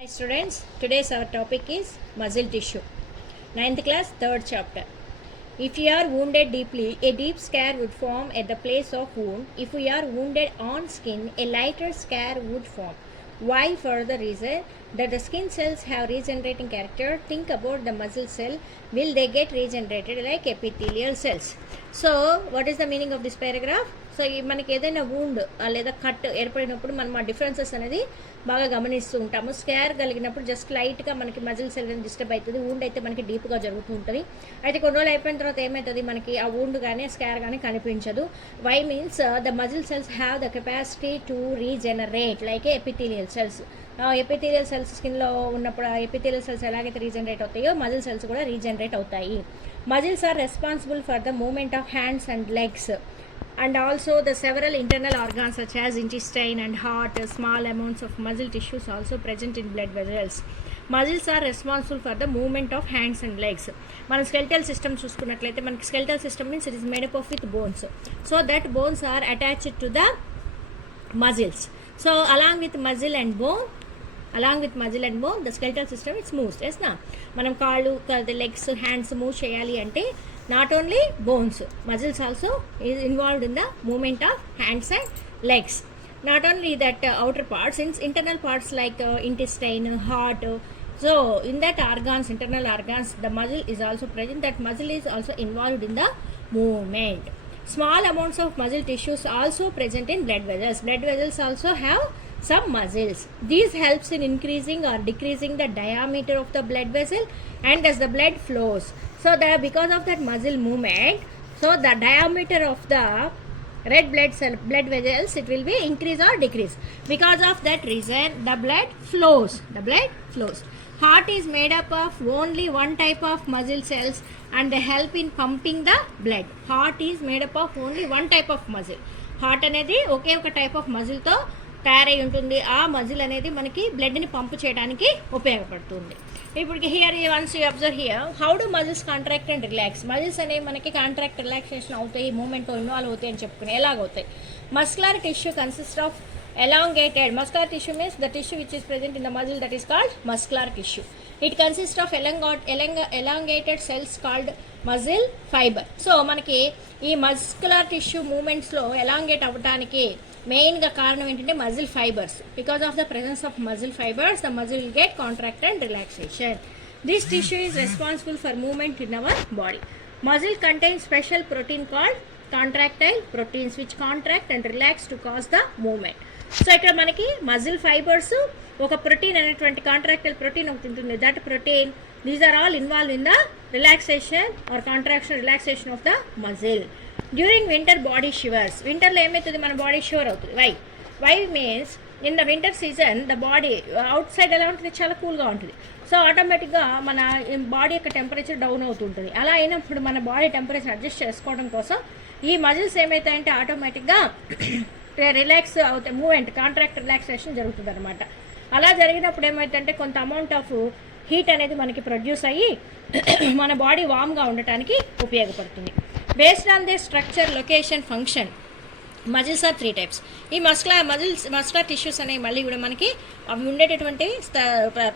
Hi students, today's our topic is muscle tissue. Ninth class, 3rd chapter. If you are wounded deeply, a deep scar would form at the place of wound. If we are wounded on skin, a lighter scar would form. Why? For the reason that the skin cells have regenerating character. Think about the muscle cell. Will they get regenerated like epithelial cells? So, what is the meaning of this paragraph? So మనకి ఏదైనా wound లేదా cut ఏర్పడినప్పుడు మనం ఆ differences అనేది బాగా గమనిస్తూ ఉంటాము. స్కార్ కలిగినప్పుడు జస్ట్ లైట్గా మనకి మజిల్ సెల్ అనేది డిస్టర్బ్ అవుతుంది. వూండ్ అయితే మనకి డీప్గా జరుగుతూ ఉంటుంది. అయితే కొన్ని రోజులు అయిపోయిన తర్వాత ఏమవుతుంది, మనకి ఆ వూండ్ కానీ స్కార్ కానీ కనిపించదు. Why means the muscle cells have the capacity to regenerate like epithelial cells. Epithelial cells స్కిన్లో ఉన్నప్పుడు ఆ ఎపిథీలియల్ సెల్స్ ఎలాగైతే రీజనరేట్ అవుతాయో మజిల్ సెల్స్ కూడా రీజనరేట్ అవుతాయి. Muscles are responsible for the movement of hands and legs and also the several internal organs such as intestine and heart. Small amounts of muscle tissues also present in blood vessels. Muscles are responsible for the movement of hands and legs. మన skeletal system చూసుకున్నట్లయితే మనకి skeletal system means it is made up of with bones, so that bones are attached to the muscles. So along with muscle and bone, the skeletal system it moves. yes na మనం కాళ్ళు, legs, hands move చేయాలి అంటే not only bones, muscles also is involved in the movement of hands and legs. Not only that, outer parts, in internal parts like intestine, heart, so in that organs, internal organs, the muscle is also present. That muscle is also involved in the movement. Small amounts of muscle tissues also present in blood vessels. Blood vessels also have some muscles. These helps in increasing or decreasing the diameter of the blood vessel and as the blood flows. So that because of that muscle movement, so the diameter of the red blood vessels, it will be increase or decrease. Because of that reason, the blood flows. Heart is made up of only one type of muscle cells and they help in pumping the blood. Heart is made up of only one type of muscle. Heart అనేది ఒకే ఒక type of మజిల్తో తయారై ఉంటుంది. ఆ muscle అనేది మనకి బ్లడ్ని pump చేయడానికి ఉపయోగపడుతుంది. ఇప్పుడు here once you observe here, how do muscles contract and relax. Muscles అనేవి మనకి కాంట్రాక్ట్, రిలాక్సేషన్ అవుతాయి, మూమెంట్తో ఇన్వాల్వ్ అవుతాయి అని చెప్పుకుని ఎలాగవుతాయి. Muscular tissue consist of elongated. Muscular tissue means the tissue which is present in the muscle, that is called muscular tissue. It consists of elongated cells called muscle fiber. So మనకి ఈ muscular tissue మూమెంట్స్లో elongate అవ్వడానికి మెయిన్గా కారణం ఏంటంటే muscle fibres. Because of the presence of muscle fibres the muscle will get contract and relaxation. This tissue is responsible for movement in our body. Muscle contains special protein called contractile proteins which contract and relax to cause the movement. So ఇక్కడ మనకి muscle fibres, ఒక protein అనేటువంటి contractile protein ఒకటి ఉంటుంది. That protein, these are all involve in the relaxation or contraction, relaxation of the muscle. During winter body shivers. వింటర్లో ఏమవుతుంది, మన body shiver అవుతుంది. Why means in the winter season the body outside ఎలా ఉంటుంది, చాలా కూల్గా ఉంటుంది. So ఆటోమేటిక్గా మన బాడీ యొక్క టెంపరేచర్ డౌన్ అవుతుంటుంది. అలా అయినప్పుడు మన బాడీ టెంపరేచర్ అడ్జస్ట్ చేసుకోవడం కోసం ఈ మజిల్స్ ఏమవుతాయంటే ఆటోమేటిక్గా రిలాక్స్ అవుతాయి, మూమెంట్, కాంట్రాక్ట్, రిలాక్సేషన్ జరుగుతుంది అనమాట. అలా జరిగినప్పుడు ఏమవుతుందంటే కొంత అమౌంట్ ఆఫ్ హీట్ అనేది మనకి ప్రొడ్యూస్ అయ్యి మన బాడీ వామ్గా ఉండటానికి ఉపయోగపడుతుంది. Based on the structure, location, function, muscles are 3 types. ఈ మస్కులర్ టిష్యూస్ అనేవి మళ్ళీ కూడా మనకి అవి ఉండేటటువంటి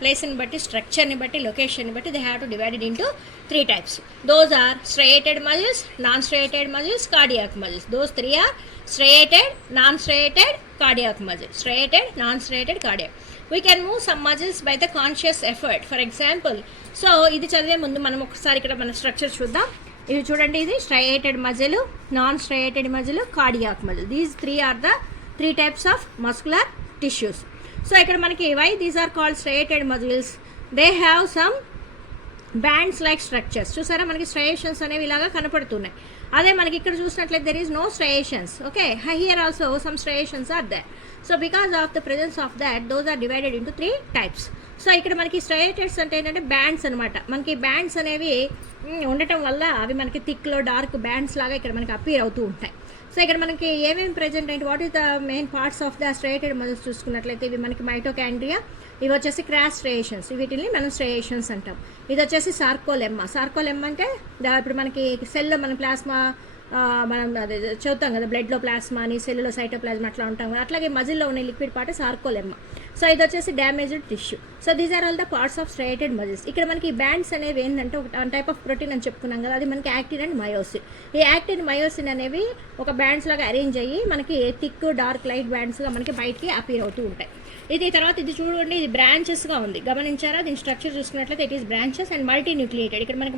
ప్లేస్ని బట్టి, స్ట్రక్చర్ని బట్టి, లొకేషన్ని బట్టి they have to divided into 3 types. Those are striated muscles, non striated muscles, cardiac muscles. Those 3 are striated, non-striated, cardiac muscle. Striated, non-striated, cardiac. We can move some muscles by the conscious effort. For example, so ఇది చదివే ముందు మనం ఒకసారి ఇక్కడ మన structure చూద్దాం. ఇది చూడండి, ఇది striated muscle, non striated muscle, cardiac muscle. These 3 are the 3 types of muscular tissues. So ఇక్కడ మనకి why these are called striated muscles, they have some bands like structures. చూసారా, మనకి స్ట్రయేషన్స్ అనేవి ఇలాగా కనపడుతున్నాయి. అదే మనకి ఇక్కడ చూసినట్లయితే there is no striations. Okay, here also some striations are there. So because of the presence of that those are divided into 3 types. So ఇక్కడ మనకి స్ట్రయేటెడ్స్ అంటే ఏంటంటే బ్యాండ్స్ అనమాట. మనకి బ్యాండ్స్ అనేవి ఉండటం వల్ల అవి మనకి థిక్లో డార్క్ బ్యాండ్స్ లాగా ఇక్కడ మనకి అపీర్ అవుతూ ఉంటాయి. సో ఇక్కడ మనకి ఏమేమి ప్రెజెంట్ ఏంటి, what is the main parts of the స్ట్రయేటెడ్ muscles చూసుకున్నట్లయితే ఇవి మనకి మైటోకాండ్రియా, ఇవి వచ్చేసి క్రాస్ స్ట్రయేషన్స్, వీటిని మనం స్ట్రయేషన్స్ అంటాం. ఇది వచ్చేసి సార్కోలెమ్మా. సార్కోలెమ్మా అంటే ఇప్పుడు మనకి సెల్లో మన ప్లాస్మా మనం అదే చదువుతాం కదా, బ్లడ్లో ప్లాస్మా అని, సెల్లులో సైటోప్లాజ్మా అట్లా ఉంటాం కదా, అట్లాగే మజిల్లో ఉన్న లిక్విడ్ పార్ట్ సార్కోలెమ్మా. సో ఇది వచ్చేసి damaged tissue. So these are all the parts of striated muscles. ఇక్కడ మనకి బ్యాండ్స్ అనేవి ఏంటంటే ఒక టైప్ ఆఫ్ ప్రోటీన్ అని చెప్పుకున్నాం కదా, అది మనకి యాక్టిన్ అండ్ మయోసిన్. ఈ యాక్టిన్ మయోసిన్ అనేవి ఒక బ్యాండ్స్ లాగా అరేంజ్ అయ్యి మనకి థిక్ డార్క్ లైట్ బ్యాండ్స్గా మనకి బయటికి అపీర్ అవుతూ ఉంటాయి. ఇది తర్వాత ఇది చూడండి, ఇది బ్రాంచెస్గా ఉంది, గమనించారా? దీని స్ట్రక్చర్ చూసుకున్నట్లయితే it is branches and multi nucleated. ఇక్కడ మనకి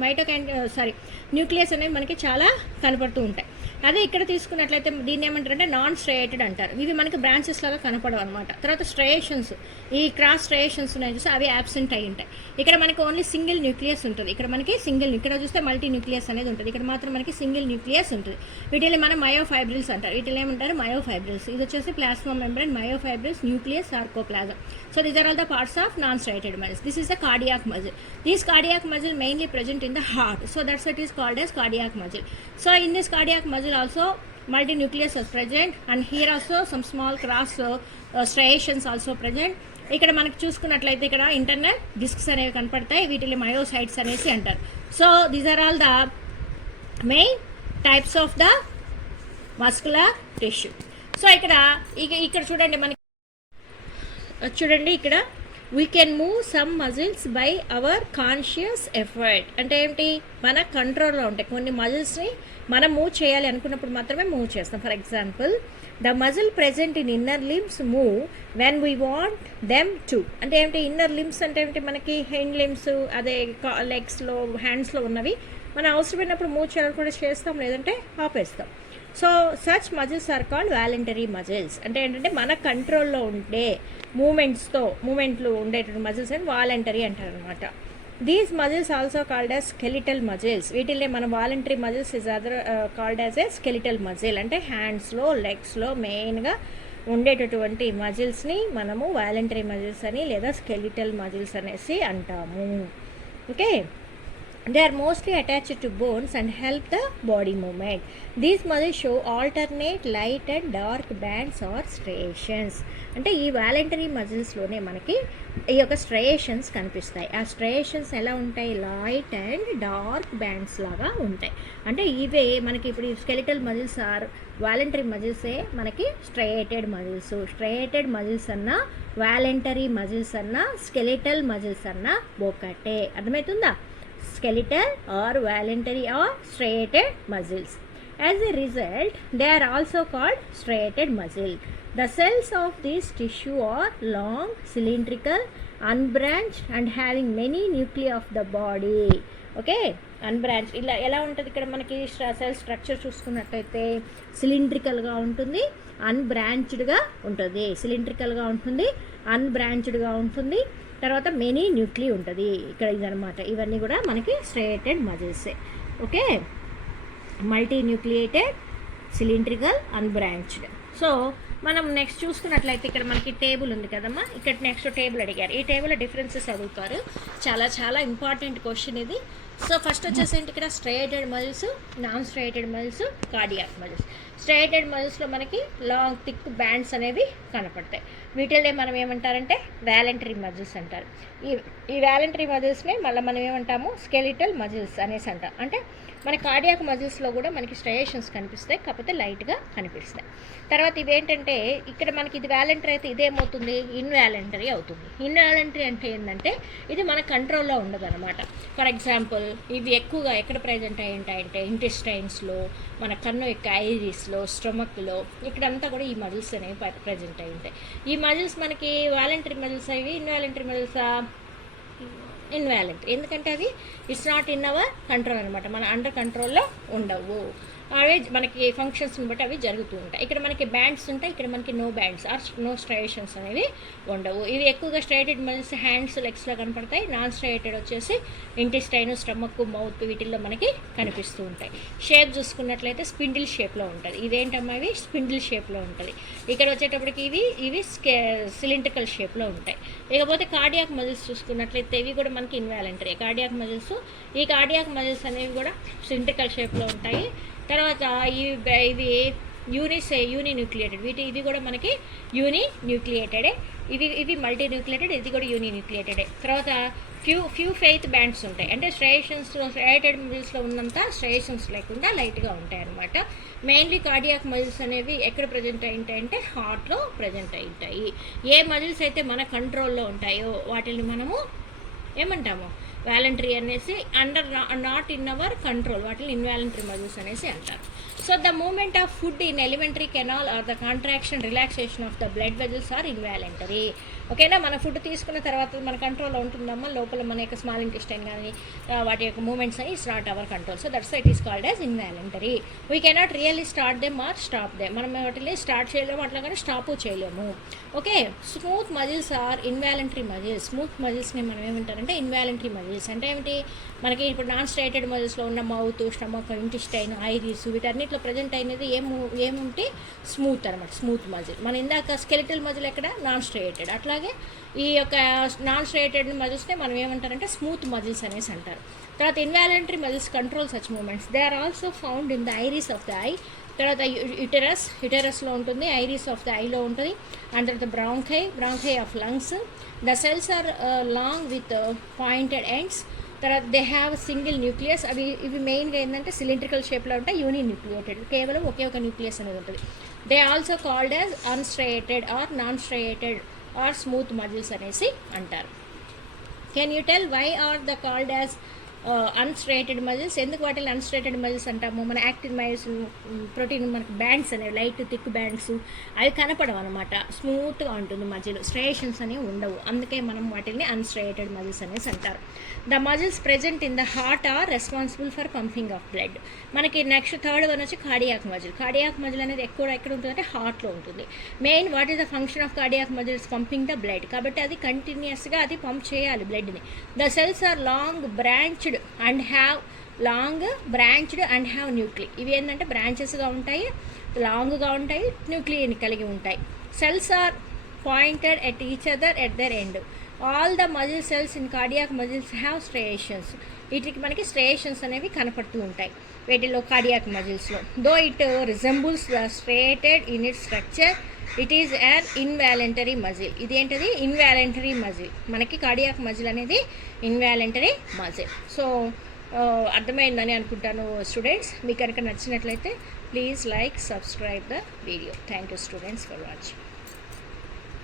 న్యూక్లియస్ అనేవి మనకి చాలా కనపడుతూ ఉంటాయి. అదే ఇక్కడ తీసుకున్నట్లయితే దీన్ని ఏమంటారంటే నాన్ స్ట్రయేటెడ్ అంటారు. ఇవి మనకి బ్రాంచెస్ లాగా కనపడవు అనమాట. తర్వాత స్ట్రయేషన్స్, ఈ క్రాస్ స్ట్రయేషన్స్ ఉన్నాయి చూస్తే అవి యాబ్సెంట్ అయి ఉంటాయి. ఇక్కడ మనకి ఓన్లీ సింగిల్ న్యూక్లియస్ ఉంటుంది. ఇక్కడ మనకి ఇక్కడ చూస్తే మల్టీ న్యూక్లియస్ అనేది ఉంటుంది. ఇక్కడ మాత్రం మనకి సింగిల్ న్యూక్లియస్ ఉంటుంది. వీటిని మనం మయోఫైబ్రిల్స్ అంటారు. వీటిని ఏమంటారు? మయోఫైబ్రిల్స్. ఇది వచ్చేసి plasma membrane, myofibrils, nucleus, sarcoplasm. So these are all the parts of non-striated muscles. This is the cardiac muscle. This cardiac muscle mainly present in the heart. So that's what is called as cardiac muscle. So in this cardiac muscle also multinucleus is present, and here also some small cross striations also present. ఇక్కడ మనకు చూసుకున్నట్లయితే ఇక్కడ internal discs అనేవి కనపడతాయి. వీటిని myocytes అనేసి అంటారు. So these are all the main types of the muscular tissue. So ఇక్కడ చూడండి ఇక్కడ we can move some muscles by our conscious effort. అంటే ఏంటి? మన కంట్రోల్లో ఉంటాయి కొన్ని మజిల్స్ని మనం మూవ్ చేయాలి అనుకున్నప్పుడు మాత్రమే మూవ్ చేస్తాం. For example, the muscle present in inner limbs move when we want them to. అంటే ఏంటి? ఇన్నర్ లిమ్స్ అంటే ఏంటి? మనకి హ్యాండ్ లిమ్స్, అదే లెగ్స్లో, హ్యాండ్స్లో ఉన్నవి మనం అవసరమైనప్పుడు మూవ్ చేయాలని కూడా చేస్తాం, లేదంటే ఆపేస్తాం. So such muscles are called voluntary muscles. అంటే ఏంటంటే మన కంట్రోల్లో ఉండే మూమెంట్లు ఉండేటువంటి మజిల్స్ అని వాలంటరీ అంటారు అనమాట. These muscles also called as skeletal muscles. వీటిల్లో మన voluntary muscles is other called as a skeletal muscle. అంటే హ్యాండ్స్లో, లెగ్స్లో మెయిన్గా ఉండేటటువంటి మజిల్స్ని మనము వాలంటరీ మజిల్స్ అని లేదా స్కెలిటల్ మజిల్స్ అనేసి అంటాము. Okay, they are mostly attached to bones and help the body movement. These muscles show alternate light and dark bands or striations. అంటే ఈ వాలంటరీ మజిల్స్లోనే మనకి ఈ యొక్క స్ట్రయేషన్స్ కనిపిస్తాయి. ఆ స్ట్రయేషన్స్ ఎలా ఉంటాయి? లైట్ అండ్ డార్క్ బ్యాండ్స్ లాగా ఉంటాయి. అంటే ఇవే మనకి ఇప్పుడు ఈ స్కెలిటల్ మజిల్స్ ఆర్ వాలంటరీ మజిల్సే మనకి స్ట్రయేటెడ్ మజిల్స్. స్ట్రయేటెడ్ మజిల్స్ అన్నా, వాలంటరీ మజిల్స్ అన్నా, స్కెలిటల్ మజిల్స్ అన్నా ఒకటే. అర్థమవుతుందా? Skeletal or voluntary or striated muscles. As a result, they are also called striated muscle. The cells of this tissue are long, cylindrical, unbranched and having many nuclei of the body. Okay, unbranch ఇలా ఎలా ఉంటుంది? ఇక్కడ మనకి cell structure చూసుకున్నట్టయితే సిలిండ్రికల్గా ఉంటుంది, అన్బ్రాంచ్డ్గా ఉంటుంది. సిలిండ్రికల్గా ఉంటుంది, అన్బ్రాంచ్డ్గా ఉంటుంది. తర్వాత మెనీ న్యూక్లీ ఉంటుంది. ఇక్కడ ఇదనమాట. ఇవన్నీ కూడా మనకి స్ట్రయేటెడ్ మజిల్సే. Okay, multi nucleated, cylindrical, unbranched. So మనం నెక్స్ట్ చూసుకున్నట్లయితే ఇక్కడ మనకి టేబుల్ ఉంది కదమ్మా. ఇక్కడ నెక్స్ట్ టేబుల్ అడిగారు. ఈ టేబుల్ డిఫరెన్సెస్ అడుగుతారు. చాలా చాలా ఇంపార్టెంట్ క్వశ్చన్ ఇది. సో ఫస్ట్ వచ్చేసి ఇక్కడ striated muscles, non striated muscles, cardiac muscles. Striated మజిల్స్లో మనకి లాంగ్ థిక్ బ్యాండ్స్ అనేవి కనపడతాయి. వీటిల్లో మనం ఏమంటారంటే వాలంటరీ మజిల్స్ అంటారు. ఈ వాలంటరీ మజిల్స్ని మళ్ళీ మనం ఏమంటాము? స్కెలిటల్ మజిల్స్ అనేసి అంటాం. అంటే మన కార్డియాక్ మజిల్స్లో కూడా మనకి స్ట్రయేషన్స్ కనిపిస్తాయి, కాకపోతే లైట్గా కనిపిస్తాయి. తర్వాత ఇవేంటంటే ఇక్కడ మనకి ఇది వాలంటరీ అయితే ఇదేమవుతుంది? ఇన్వాలంటరీ అవుతుంది. ఇన్వాలంటరీ అంటే ఏంటంటే ఇది మన కంట్రోల్లో ఉండదు అనమాట. ఫర్ ఎగ్జాంపుల్, ఇవి ఎక్కువగా ఎక్కడ ప్రజెంట్ అయి ఉంటాయంటే ఇంటెస్టైన్స్లో, మన కన్ను యొక్క ఐరిస్లో, స్టమక్లో, ఇక్కడంతా కూడా ఈ మజిల్స్ అనేవి ప్రజెంట్ అయి ఉంటాయి. ఈ మజిల్స్ మనకి వాలంటరీ మజిల్స్ అవి, ఇన్వాలంటరీ మజిల్సా? ఇన్వాలంటరీ. ఎందుకంటే అవి it's not in our control అనమాట. మన అండర్ కంట్రోల్లో ఉండవు. అవే మనకి ఫంక్షన్స్ని బట్టి అవి జరుగుతూ ఉంటాయి. ఇక్కడ మనకి బ్యాండ్స్ ఉంటాయి, ఇక్కడ మనకి no bands or no striations అనేవి ఉండవు. ఇవి ఎక్కువగా స్ట్రయేటెడ్ మజిల్స్ హ్యాండ్స్, లెగ్స్లో కనపడతాయి. నాన్ స్ట్రయేటెడ్ వచ్చేసి ఇంటెస్టైన్, స్టమక్, మౌత్ వీటిల్లో మనకి కనిపిస్తూ ఉంటాయి. షేప్ చూసుకున్నట్లయితే స్పిండిల్ షేప్లో ఉంటుంది. ఇవేంటమ్మా? ఇవి స్పిండిల్ షేప్లో ఉంటుంది. ఇక్కడ వచ్చేటప్పటికి ఇవి సిలిండ్రికల్ షేప్లో ఉంటాయి. ఇకపోతే కార్డియాక్ మజిల్స్ చూసుకున్నట్లయితే ఇవి కూడా మనకి ఇన్వాలంటరీ. కార్డియాక్ మజిల్స్, ఈ కార్డియాక్ మజిల్స్ అనేవి కూడా సిలిండ్రికల్ షేప్లో ఉంటాయి. తర్వాత ఇవి యూనిన్యూక్లియేటెడ్. ఇవి కూడా మనకి యూనిన్యూక్లియేటెడే. ఇవి మల్టీన్యూక్లియేటెడ్, ఇది కూడా యూనిన్యూక్లియేటెడే. తర్వాత ఫ్యూ ఫెయిత్ బ్యాండ్స్ ఉంటాయి, అంటే స్ట్రయేటెడ్ మజిల్స్లో ఉన్నంత స్ట్రయేషన్స్ లేకుండా లైట్గా ఉంటాయి అన్నమాట. మెయిన్లీ కార్డియాక్ మజిల్స్ అనేవి ఎక్కడ ప్రజెంట్ అయి ఉంటాయి అంటే హార్ట్లో ప్రజెంట్ అయి ఉంటాయి. ఏ మజిల్స్ అయితే మన కంట్రోల్లో ఉంటాయో వాటిని మనము ఏమంటాము, వాలంటరీ అనేసి, నాట్ ఇన్ అవర్ కంట్రోల్ వాటిని ఇన్వాలంటరీ మజిల్స్ అనేసి అంటారు. So the movement of food in alimentary canal or the contraction relaxation of the blood vessels are involuntary. ఓకేనా, మన ఫుడ్ తీసుకున్న తర్వాత మన కంట్రోల్లో ఉంటుందమ్మా, లోపల మన యొక్క స్మాల్ ఇంటెస్టైన్ కానీ వాటి యొక్క మూమెంట్స్ అని it's not our control. So that's it is called as involuntary. We cannot really start them or stop them. మనం వాటిని స్టార్ట్ చేయలేము, అట్లా కానీ స్టాప్ చేయలేము. Okay, smooth muscles are involuntary muscles. Smooth మజిల్స్ని మనం ఏమంటారంటే ఇన్వాలంటరీ మజిల్స్. అంటే ఏమిటి, మనకి ఇప్పుడు నాన్ స్ట్రైటెడ్ మజిల్స్లో ఉన్న మౌత్, స్టమక్, ఇంటెస్టైన్, ఐరిస్ వీటన్నిటిలో ప్రజెంట్ అయినది ఏముంటే స్మూత్ అనమాట, స్మూత్ మజిల్. మన ఇందాక స్కెలిటల్ మజిల్ ఎక్కడ, నాన్ స్ట్రైటెడ్. అట్లాగే ఈ యొక్క నాన్ స్ట్రైటెడ్ మజిల్స్నే మనం ఏమంటారంటే స్మూత్ మజిల్స్ అనేసి అంటారు. తర్వాత involuntary muscles control such movements. They are also found in the iris of the eye. తర్వాత యుటెరస్లో ఉంటుంది, ఐరిస్ ఆఫ్ ద ఐలో ఉంటుంది. అండ్ తర్వాత bronchi of lungs. The cells are long with pointed ends. తర్వాత they have single nucleus. ఇవి మెయిన్గా ఏంటంటే cylindrical షేప్లో ఉంటాయి, యూనిన్యూక్లియేటెడ్. కేవలం ఒకే ఒక న్యూక్లియస్ అనేది ఉంటుంది. They also called as unstriated or non striated or smooth muscles అనేసి అంటారు. Can you tell why are the called as unstriated muscles? ఎందుకు వాటిని అన్స్ట్రయేటెడ్ మజిల్స్ అంటాము? మన యాక్టిన్ మజిల్స్, ప్రోటీన్ మనకి బ్యాండ్స్ అనేవి, లైట్ థిక్ బ్యాండ్స్ అవి కనపడవు అనమాట. స్మూత్గా ఉంటుంది మజిల్, స్ట్రయేషన్స్ అనేవి ఉండవు. అందుకే మనం వాటిని అన్స్ట్రయేటెడ్ మజిల్స్ అనేసి అంటారు. The muscles present in the heart are responsible for pumping of blood. మనకి నెక్స్ట్ థర్డ్ వన్ వచ్చి కార్డియాక్ మజిల్. కార్డియాక్ మజిల్ అనేది ఎక్కడ ఉంటుందంటే హార్ట్లో ఉంటుంది. Main what is the function of cardiac muscles? Pumping the blood. కాబట్టి అది కంటిన్యూస్గా అది పంప్ చేయాలి బ్లడ్ని. The cells are long branched and have nuclei. ఇవి ఏంటంటే బ్రాంచెస్గా ఉంటాయి, లాంగ్గా ఉంటాయి, న్యూక్లియని కలిగి ఉంటాయి. Cells are pointed at each other at their end. All the muscle cells in cardiac muscles have striations. వీటికి మనకి స్ట్రయేషన్స్ అనేవి కనపడుతూ ఉంటాయి వీటిలో, కార్డియాక్ మజిల్స్లో. Though it resembles the striated in its structure, it is an involuntary muscle. ఇది ఏంటది? Involuntary muscle. మనకి కార్డియాక్ మజిల్ అనేది ఇన్వాలంటరీ మజిల్. సో అర్థమైందని అనుకుంటాను స్టూడెంట్స్. మీకు కనుక నచ్చినట్లయితే please like, subscribe the video. Thank you students for watching.